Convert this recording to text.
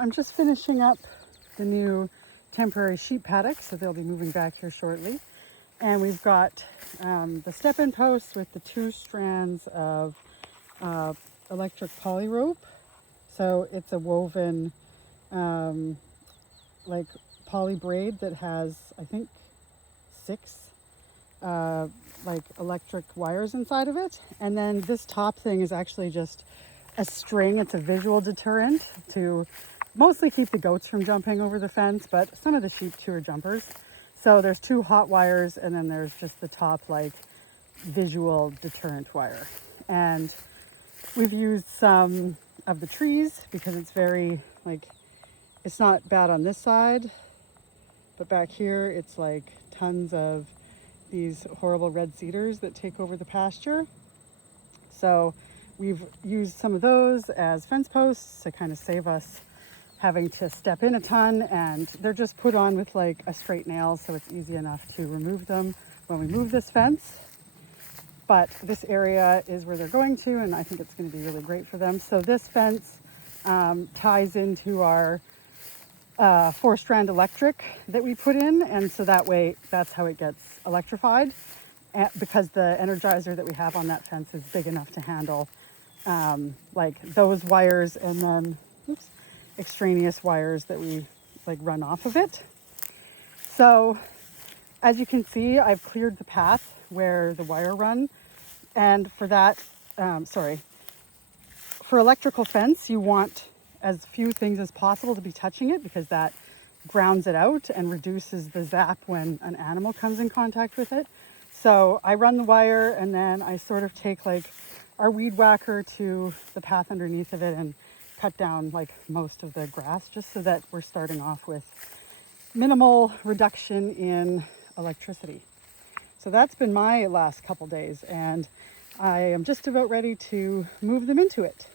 I'm just finishing up the new temporary sheep paddock, so they'll be moving back here shortly. And we've got the step-in posts with the 2 strands of electric poly rope. So it's a woven like poly braid that has, I think, 6 like electric wires inside of it. And then this top thing is actually just a string. It's a visual deterrent to mostly keep the goats from jumping over the fence, but some of the sheep too are jumpers. So there's 2 hot wires, and then there's just the top like visual deterrent wire. And we've used some of the trees because it's very like, it's not bad on this side, but back here it's like tons of these horrible red cedars that take over the pasture. So we've used some of those as fence posts to kind of save us having to step in a ton, and they're just put on with like a straight nail, so it's easy enough to remove them when we move this fence. But this area is where they're going to, and I think it's going to be really great for them. So this fence ties into our 4-strand electric that we put in, and so that way that's how it gets electrified, because the energizer that we have on that fence is big enough to handle like those wires and then extraneous wires that we like run off of it. So as you can see, I've cleared the path where the wire run, and for that for electrical fence, you want as few things as possible to be touching it, because that grounds it out and reduces the zap when an animal comes in contact with it. So I run the wire, and then I sort of take like our weed whacker to the path underneath of it and cut down like most of the grass, just so that we're starting off with minimal reduction in electricity. So that's been my last couple days, and I am just about ready to move them into it.